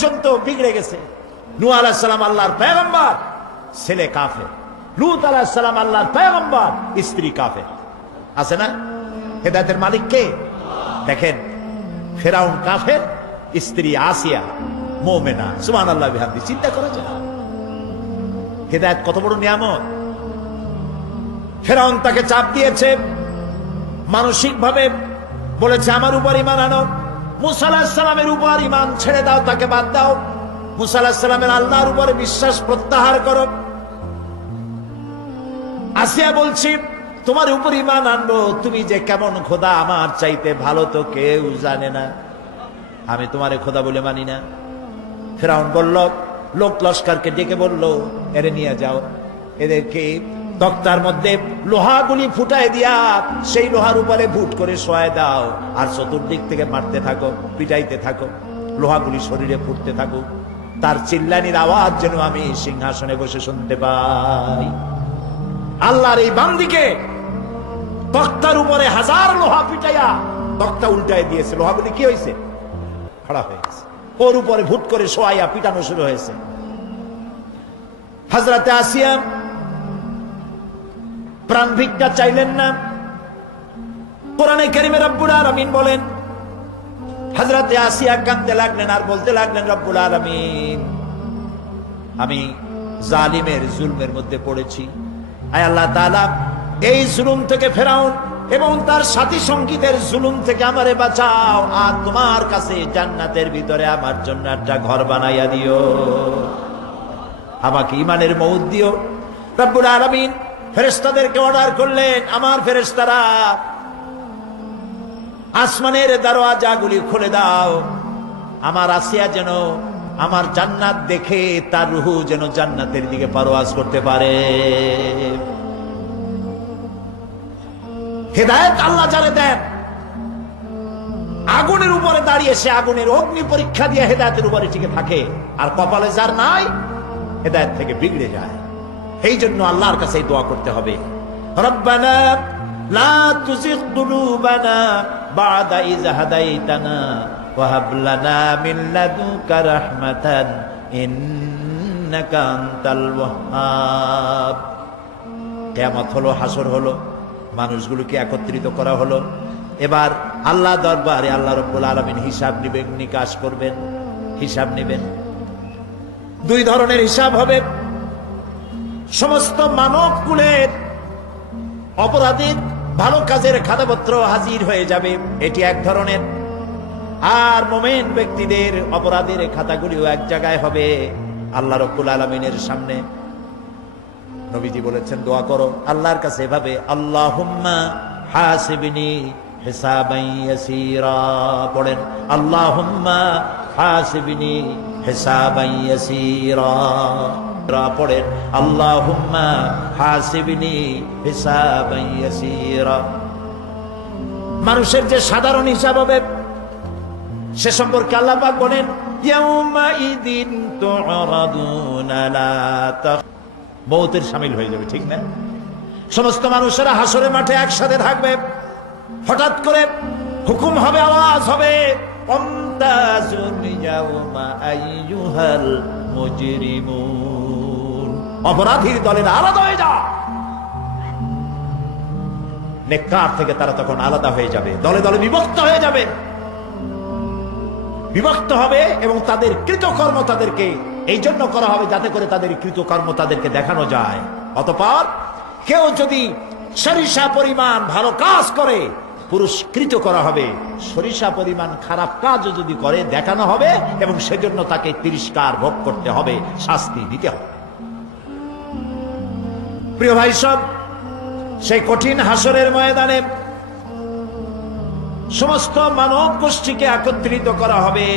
পর্যন্ত বিগড়ে গেছে। নু আলাহিসাল্লাম আল্লাহর পেগম্বর ছেলে কাফে লুত আলাহিসাল্লাম আল্লাহর পেগম্বর স্ত্রী কাফে আছে না? হেদায়তের মালিক কে? দেখেন, ফেরাউন কাফের, স্ত্রী আসিয়া, মোমেনা। সুমান আল্লাহ বিহাদি চিন্তা করা যায় হেদায়ত কত বড় নিয়ামত। ফেরাউন তাকে চাপ দিয়েছে মানসিক ভাবে বলেছে, আমার উপর ইমান আনো। মুসাল্লাহামের উপর ইমান ছেড়ে দাও, তাকে বাদ দাও। মুসাল্লাহামের আল্লাহর উপরে বিশ্বাস প্রত্যাহার করো। আসিয়া বলছি, তোমার উপর ইমান আনব, তুমি যে কেমন খোদা, আমার চাইতে ভালো তো কেউ জানে না। আমি তোমারে খোদা বলে মানি না। ফেরাউন বলল, লোক লস্করকে ডেকে বলল, এরে নিয়ে যাও। এদেরকে তক্তার মধ্যে লোহাগুলি ফুটায় দিয়া সেই লোহার উপরে ভুট করে শোয়ায় দাও। আর চতুর্দিক থেকে মারতে থাকো, পিটাইতে থাকো, লোহাগুলি শরীরে ফুটতে থাকুক তার চিল্লানির আওয়াজ যেন আমি সিংহাসনে বসে শুনতে পাই। আল্লাহর এই বান্দিকে তক্তার উপরে হাজার লোহা পিটাইয়া তক্তা উল্টায় দিয়েছে। লোহাগুলি কি হয়েছে? খাড়া হয়ে গেছে। ওর উপরে ভুট করে শোয়াইয়া পিটানো শুরু হয়েছে। হাজরাতে আসিয়া প্রাণ ভিক্ষা চাইলেন না। কোরআনে কেরিমে রব্বুল আলামিন বলেন হাজরাতে আসিয়া কাঁদতে লাগলেন আর বলতে লাগলেন, রব্বুল আলামিন, আমি জালিমের জুলমের মধ্যে পড়েছি। আয় আল্লাহ তাআলা, এই জুলুম থেকে ফেরাউন এবং তার সাথী সঙ্গীতের জুলুম থেকে আমারে বাঁচাও আর তোমার কাছে জান্নাতের ভিতরে আমার জন্য একটা ঘর বানাইয়া দিও। আমাকে ইমানের মৌদ দিও। রব্বুল আলামিন ফেরেশতাদেরকে অর্ডার করলেন, আমার ফেরেস্তারা আসমানের দরওয়াজাগুলি খুলে দাও। আমার আসিয়া যেন আমার জান্নাত দেখে তার রুহু যেন জান্নাতের দিকে পারোয়াজ করতে পারে। হেদায়ত আল্লাহ জানে দেন, আগুনের উপরে দাঁড়িয়ে সে আগুনের অগ্নি পরীক্ষা দিয়ে হেদায়তের উপরে টিকে থাকে। আর কপালে যার নাই, হেদায়ত থেকে বিগড়ে যায়। এই জন্য আল্লাহর কাছে দোয়া করতে হবে। কিয়ামত হলো হাসর হলো, মানুষগুলোকে একত্রিত করা হলো। এবার আল্লাহ দরবারে আল্লাহ রব্বুল আলমিন হিসাব নিবেন, নিকাশ করবেন, হিসাব নেবেন। দুই ধরনের হিসাব হবে। সমস্ত মানব কুলের অপরাধীর ভালো কাজের খাতাপত্র হাজির হয়ে যাবে। এটি এক ধরনের। আর মোমেন ব্যক্তিদের অপরাধের খাতাগুলিও এক জায়গায় হবে আল্লাহ রব্বুল আলমিনের সামনে। নবীজি বলেছেন, দোয়া করো আল্লাহর কাছে এভাবে আল্লাহ হাসিবিনি পড়েন, আল্লাহুম্মা হাসিবিনি হিসাবাই রা পড়েন, আল্লাহুম্মা হাসিবিনি হিসাবাইয়াসিরা মানুষের যে সাধারণ হিসাব হবে, সে সম্পর্কে আল্লাহ পাক বলেন ইয়াউমাইদিন তু'রাদুনা লা মৌতের সামিল হয়ে যাবে, ঠিক না? সমস্ত মানুষেরা হাসরে মাঠে একসাথে থাকবে, হঠাৎ করে হুকুম হবে, আওয়াজ হবে অন্তাজুন ইয়াউমা আইয়ুহাল মুজরিমুন। অপরাধীর দলের আলাদা হয়ে যা নেককার থেকে তারা তখন আলাদা হয়ে যাবে, দলে দলে বিভক্ত হয়ে যাবে। বিভক্ত হবে এবং তাদের কৃতকর্ম তাদেরকে এই জন্য করা হবে যাতে করে তাদের কৃতকর্ম তাদেরকে দেখানো যায়। অতপর কেউ যদি সরিষা পরিমাণ ভালো কাজ করে, পুরস্কৃত করা হবে। সরিষা পরিমাণ খারাপ কাজ যদি করে, দেখানো হবে এবং সেজন্য তাকে তিরস্কার ভোগ করতে হবে, শাস্তি দিতে হবে। প্রিয় ভাই সব সেই কঠিন হাসরের ময়দানে সমস্ত মানব গোষ্ঠীকে একত্রিত করা হবে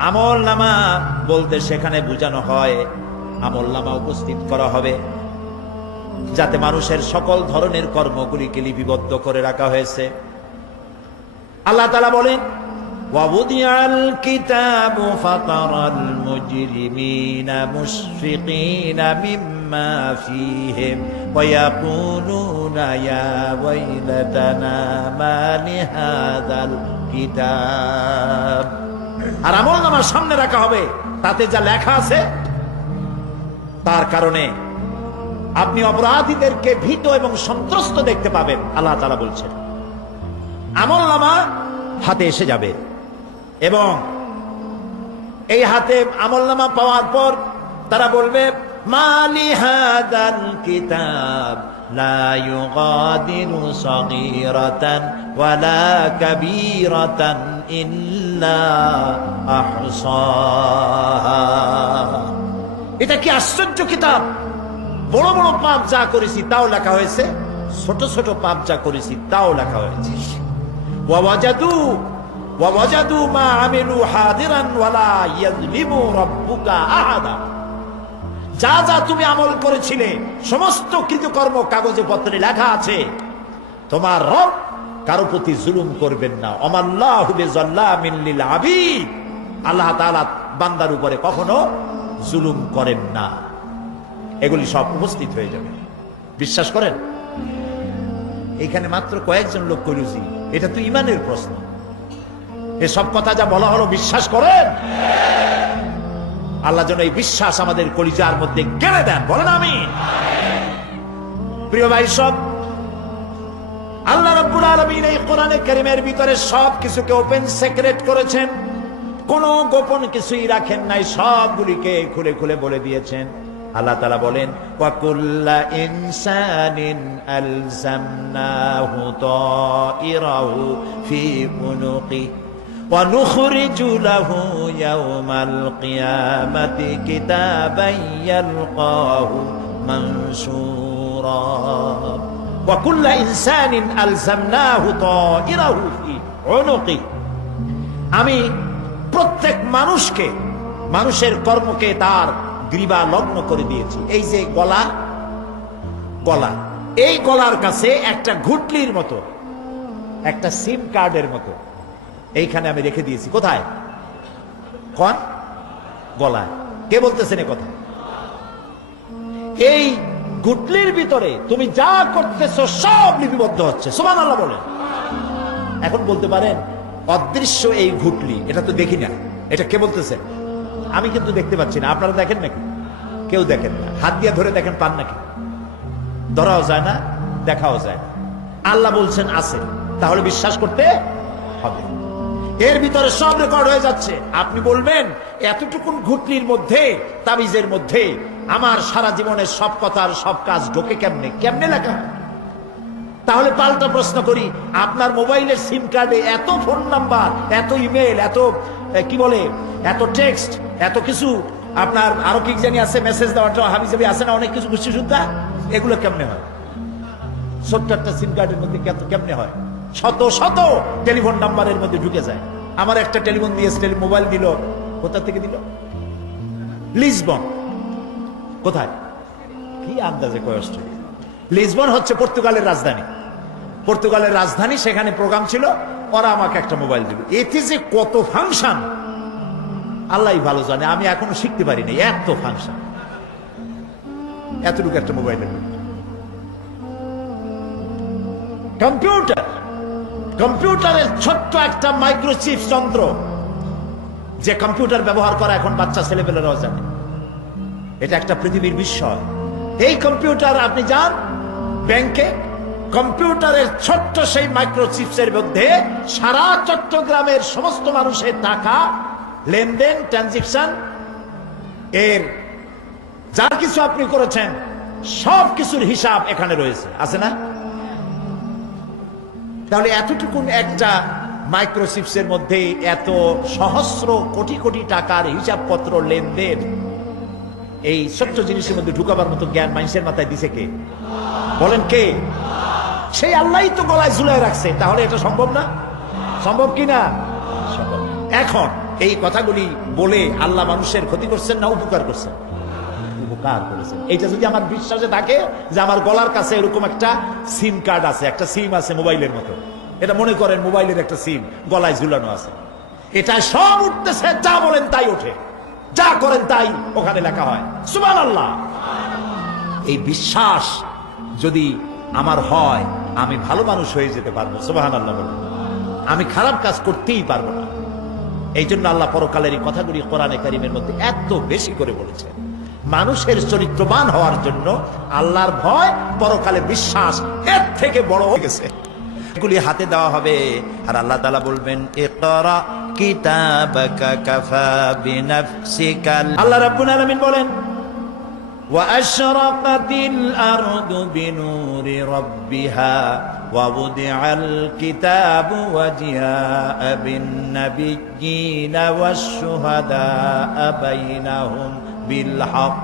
আমল নামা বলতে সেখানে বোঝানো হয় আমল নামা উপস্থিত করা হবে যাতে মানুষের সকল ধরনের কর্মগুলিকে লিপিবদ্ধ করে রাখা হয়েছে আল্লাহ তালা বলেন ووضع الكتاب فترى المجرمين مشفقين مما فيهم ويقولون يا ويلتنا ما لهذا الكتاب আর আমল নামার সামনে রাখা হবে তাতে যা লেখা আছে তার কারণে আপনি অপরাধীদেরকে ভীত এবং সন্ত্রস্ত দেখতে পাবেন আল্লাহ তালা বলছেন আমল নামা হাতে এসে যাবে এবং এই হাতে আমল নামা পাওয়ার পর তারা বলবে মালি হাদাল কিতাব, লা ইউগাদিরু সগীরাতান ওয়ালা কাবীরাতান ইল্লা আহসাহা। এটা কি আশ্চর্য কিতাব? বড় বড় পাপ যা করেছি তাও লেখা হয়েছে, ছোট ছোট পাপ যা করেছি তাও লেখা হয়েছে। ওয়াজাদু ওয়াজাদু মা আমিলু হাদিরান ওয়ালা ইয়াযলিমু রাব্বুকা আহাদা। যা যা তুমি আমল করেছিলে, সমস্ত কৃতকর্ম কাগজে পত্রে লেখা আছে, তোমার রব কারও প্রতি জুলুম করবেন না। অমাল্লাহু আবিদ। আল্লাহ বান্দার উপরে কখনো জুলুম করেন না। এগুলি সব উপস্থিত হয়ে যাবে। বিশ্বাস করেন? এখানে মাত্র কয়েকজন লোক করেছি এটা তো ইমানের প্রশ্ন। এসব কথা যা বলা হলো, বিশ্বাস করেন? আল্লাহ যেন এই বিশ্বাস আমাদের কলিজার মধ্যে গেড়ে দেন। বলেন আমি প্রিয় ভাই, সব আল্লাহ রব্বুল আলমিন এই কোরআনে কারিমের ভিতরে সব কিছুকে ওপেন সিক্রেট করেছেন। কোন গোপন কিছুই রাখেন নাই, সবগুলিকে খুলে খুলে বলে দিয়েছেন। আল্লাহ তালা বলেন ওয়াকুল্লা ইনসানিন আলজামনাহু তাইরাহু ফি উনুকি ونخرج له يوم القيامة كتابا يلقاه منشورا وكل إنسان ألزمناه طائره في عنقه আমি প্রত্যেক মানুষকে মানুষের কর্মকে তার গ্রীবা লগ্ন করে দিয়েছি এই যে গলা গলা এই গলার কাছে একটা ঘুটলির মতো একটা সিম কার্ডের মতো এইখানে আমি রেখে দিয়েছি। কোথায়? কন গলায়। কে বলতেছেন কথা? এই গুটলির ভিতরে তুমি যা করতেছ সব লিপিবদ্ধ হচ্ছে। সোমান আল্লাহ বলেন। এখন বলতে পারেন, অদৃশ্য এই ঘুটলি এটা তো দেখি না। এটা কে বলতেছে? আমি কিন্তু দেখতে পাচ্ছি না। আপনারা দেখেন নাকি? কেউ দেখেন না। হাত দিয়ে ধরে দেখেন, পান নাকি? ধরাও যায় না, দেখাও যায় না। আল্লাহ বলছেন, আছে। তাহলে বিশ্বাস করতে হবে। এর ভিতরে সব রেকর্ড হয়ে যাচ্ছে। আপনি বলবেন, এতটুকুন ঘুটলির মধ্যে, তাবিজের মধ্যে, আমার সারা জীবনের সব কথার সব কাজ ঢোকে কেমনে? কেমনে লেখা? তাহলে পাল্টা প্রশ্ন করি, আপনার মোবাইলের সিম কার্ডে এত ফোন নাম্বার এত ইমেল এত কি বলে, এত টেক্সট এত কিছু, আপনার আরও কি জানি আছে মেসেজ দেওয়ার জন্য হাবি জাবি আছে না, অনেক কিছু খুশি সুদ্ধা এগুলো কেমনে হয়? একটা সিম কার্ডের মধ্যে কেমনে হয়? শত শত টেলিফোন নাম্বারের মধ্যে ঢুকে যায়। আমার একটা টেলিফোন দিয়েছে মোবাইল দিল। কোথা থেকে দিল? লিসবন। কোথায়? কি আন্দাজে লিসবন হচ্ছে পর্তুগালের রাজধানী। পর্তুগালের রাজধানী, সেখানে প্রোগ্রাম ছিল। ওরা আমাকে একটা মোবাইল দিল। এতে যে কত ফাংশন আল্লাহ ভালো জানে, আমি এখনও শিখতে পারিনি। এত ফাংশন এতটুকু একটা মোবাইলের মধ্যে। কম্পিউটার। কম্পিউটারের ছোট্ট একটা মাইক্রোচিপ যন্ত্র যে কম্পিউটার ব্যবহার করা এখন বাচ্চা ছেলেপেলেরাও জানে। এটা একটা পৃথিবীর বিস্ময়। এই কম্পিউটার আপনি যান ব্যাংকে, কম্পিউটারের ছোট্ট সেই মাইক্রোচিপসের মধ্যে সারা চট্টগ্রামের সমস্ত মানুষের টাকা, লেনদেন, ট্রানজেকশন, এর যা কিছু আপনি করেছেন সব কিছুর হিসাব এখানে রয়েছে। আছে না? তাহলে এতটুকুন একটা মাইক্রোচিপসের মধ্যে এত সহস্র কোটি কোটি টাকার হিসাবপত্র লেনদেন এই ছোট্ট জিনিসের মধ্যে ঢুকাবার মতো জ্ঞান মানুষের মাথায় দিছে কে? বলেন কে? সেই আল্লাহই তো গলায় ঝুলাই রাখছে। তাহলে এটা সম্ভব না? সম্ভব কি না। এখন এই কথাগুলি বলে আল্লাহ মানুষের ক্ষতি করছেন না উপকার করছেন? উপকার করেছেন। এটা যদি আমার বিশ্বাসে থাকে যে আমার গলার কাছে এরকম একটা সিম কার্ড আছে, একটা সিম আছে মোবাইলের মতো। এটা মনে করেন মোবাইলের একটা সিম, গলায় ঝুলানো আছে। এটা সব উঠতেছে, যা বলেন তাই ওঠে। যা করেন তাই ওখানে লেখা হয়। সুমান আল্লাহ এই বিশ্বাস যদি আমার হয়, আমি ভালো মানুষ হয়ে যেতে পারব। সুবাহান আল্লাহ। আমি খারাপ কাজ করতেই পারব না। এই জন্য আল্লাহ পরকালের এই কথাগুলি কোরআনে কারিমের মধ্যে এত বেশি করে বলেছেন। মানুষের চরিত্রবান হওয়ার জন্য আল্লাহর ভয় পরকালে বিশ্বাস এর থেকে বড় হয়ে গেছে এগুলি হাতে দেওয়া হবে আর আল্লাহ তাআলা বলবেন ইকরা কিতাবাকা কাফা বিনাফসিকাল আল্লাহ রাব্বুল আলামিন বলেন وأشرقت الأرض بنور ربها ووضع الكتاب وجاء بالنبيين والشهداء بينهم বিলহক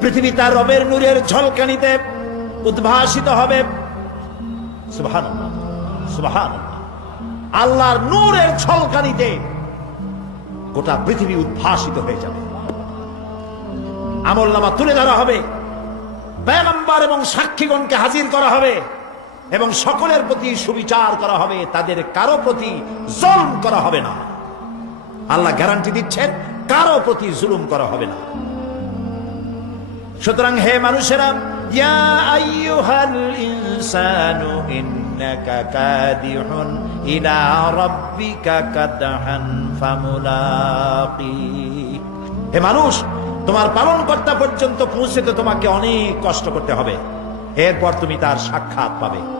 পৃথিবী তার রবের নূরের ঝলকানিতে উদ্ভাসিত হবে। সুবহানাল্লাহ সুবহানাল্লাহ। আল্লাহর নূরের ঝলকানিতে গোটা পৃথিবী উদ্ভাসিত হয়ে যাবে। আমল নামা তুলে ধরা হবে। পয়গম্বর এবং সাক্ষীগণকে হাজির করা হবে। এবং সকলের প্রতি সুবিচার করা হবে, তাদের কারও প্রতি জুলুম করা হবে না। আল্লাহ গ্যারান্টি দিচ্ছেন, কারও প্রতি জুলুম করা হবে না। সুতরাং হে মানুষেরা হে মানুষ, তোমার পালনকর্তা পর্যন্ত পৌঁছতে তোমাকে অনেক কষ্ট করতে হবে। এরপর তুমি তার সাক্ষাৎ পাবে।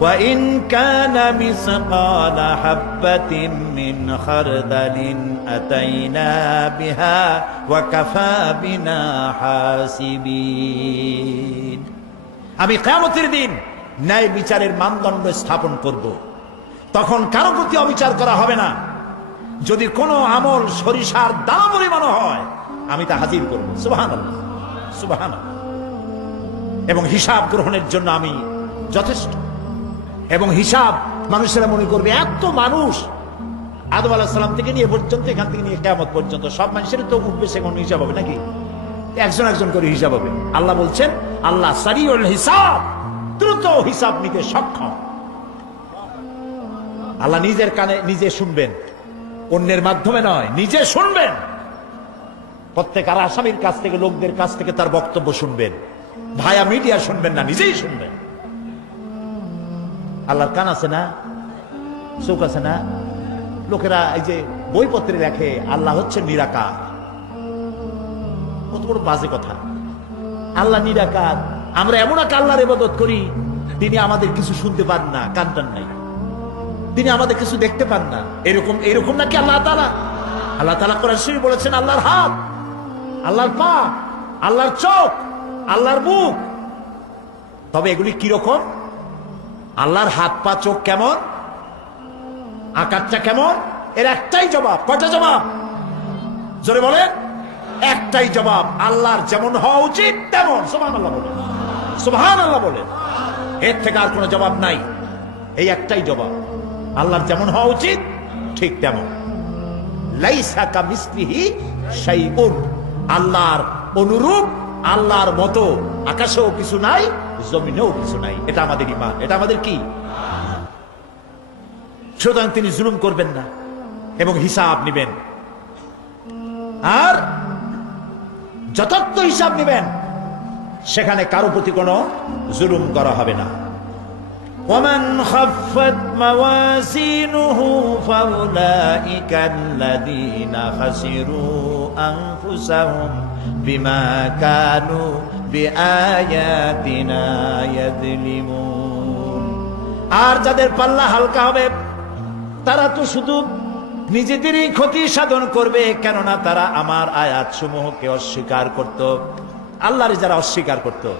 وإن كان مثقال حبة من خردل أتينا بها وكفى بنا حاسبين আমি কেমতের দিন ন্যায় বিচারের মানদণ্ড স্থাপন করব তখন কারো প্রতি অবিচার করা হবে না যদি কোনো আমল সরিষার দাম পরিমাণ হয় আমি তা হাজির করব সুবাহান সুবাহান এবং হিসাব গ্রহণের জন্য আমি যথেষ্ট এবং হিসাব মানুষেরা মনে করবে, এত মানুষ। আদম আলাহ সালাম থেকে নিয়ে পর্যন্ত, এখান থেকে নিয়ে কেমত পর্যন্ত, সব মানুষের তো উঠবে, সে কোনো হিসাব হবে নাকি? একজন একজন করে হিসাব হবে। আল্লাহ বলছেন, আল্লাহ সারিউল হিসাব, দ্রুত হিসাব নিতে সক্ষম। আল্লাহ নিজের কানে নিজে শুনবেন, অন্যের মাধ্যমে নয়, নিজে শুনবেন। প্রত্যেক আর আসামির কাছ থেকে, লোকদের কাছ থেকে তার বক্তব্য শুনবেন। ভায়া মিডিয়া শুনবেন না, নিজেই শুনবেন। আল্লাহর কান আছে না? চোখ আছে না? লোকেরা এই যে বইপত্রে লেখে, আল্লাহ হচ্ছে নিরাকার। কত বড় বাজে কথা। আল্লাহ নিরাকার। আমরা এমন এক আল্লাহর ইবাদত করি, তিনি আমাদের কিছু শুনতে পান না, কান নাই। তিনি আমাদের কিছু দেখতে পান না। এরকম এরকম নাকি আল্লাহ তালা আল্লাহ তালা কোরআন শরীফ বলেছেন, আল্লাহর হাত, আল্লাহর পা, আল্লাহর চোখ, আল্লাহর মুখ। তবে এগুলি কীরকম আল্লাহর হাত পা, চোখ কেমন? আকারটা কেমন? এর একটাই জবাব। কয়টা জবাব? জোরে বলেন। একটাই জবাব, আল্লাহর যেমন হওয়া উচিত, তেমন। সুবহান আল্লাহ বলেন। সুবহান আল্লাহ বলেন। এর থেকে আর কোনো জবাব নাই। এই একটাই জবাব, আল্লাহর যেমন হওয়া উচিত, ঠিক তেমন। শাইউন। আল্লাহর অনুরূপ, আল্লাহর মতো আকাশেও কিছু নাই জমিনেও কিছু নাই এটা আমাদের ইমান এটা আমাদের কি সুতরাং তিনি জুলুম করবেন না এবং হিসাব নিবেন আর যথার্থ হিসাব নিবেন সেখানে কারো প্রতি কোনো জুলুম করা হবে না ومن خفت موازينه فأولئك الذين خسروا أنفسهم بما كانوا بآياتنا يظلمون আর যাদের পাল্লা হালকা হবে, তারা তো শুধু নিজেদেরই ক্ষতি সাধন করবে, কেননা তারা আমার আয়াত সমূহকে অস্বীকার করত। আল্লাহরে যারা অস্বীকার করত,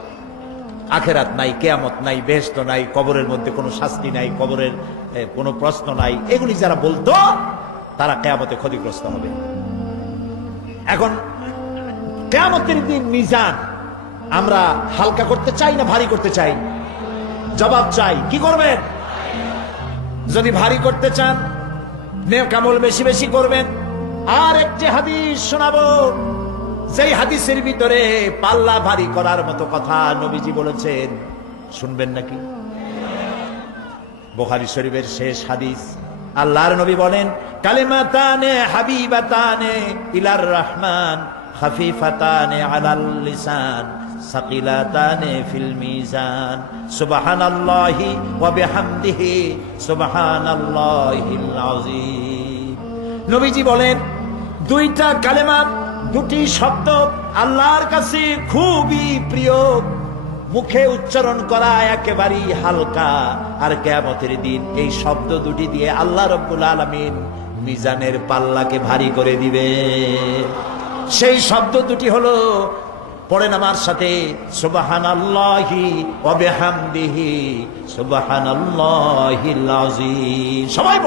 আখেরাত নাই, কেয়ামত নাই বেহেস্ত নাই, কবরের মধ্যে কোনো শাস্তি নাই, কবরের কোনো প্রশ্ন নাই, এগুলি যারা বলতো, তারা কেয়ামতে ক্ষতিগ্রস্ত হবে। এখন, কেয়ামতের দিন মিজান আমরা হালকা করতে চাই না ভারী করতে চাই? জবাব চাই। কি করবেন? যদি ভারী করতে চান, নেকামল বেশি বেশি করবেন। আর একটি হাদিস শোনাবো। সেই হাদিসের ভিতরে পাল্লা ভারী করার মতো কথা নবীজি বলেছেন, শুনবেন নাকি? বোখারি শরীফের শেষ হাদিস। আল্লাহর নবী বলেন, কালিমাতানে হাবিবাতানে ইলার রহমান, খাফিফাতানে আলাল লিসান। সাকিলাতানে ফিল মিজান। সুবহানাল্লাহি ওয়া বিহামদিহি, সুবহানাল্লাহিল আযীম। নবীজি বলেন, দুইটা কালেমা, দুটি শব্দ আল্লাহর কাছে খুবই প্রিয়। মুখে উচ্চারণ করা একেবারেই হালকা। আর কেয়ামতের দিন এই শব্দ দুটি দিয়ে আল্লাহ রব্বুল আলমিন মিজানের পাল্লাকে ভারী করে দিবে। সেই শব্দ দুটি হলো পড়েন আমার সাথে সুবাহান আল্লাহি অবেহামদিহি সুবাহান আল্লাহি সবাই।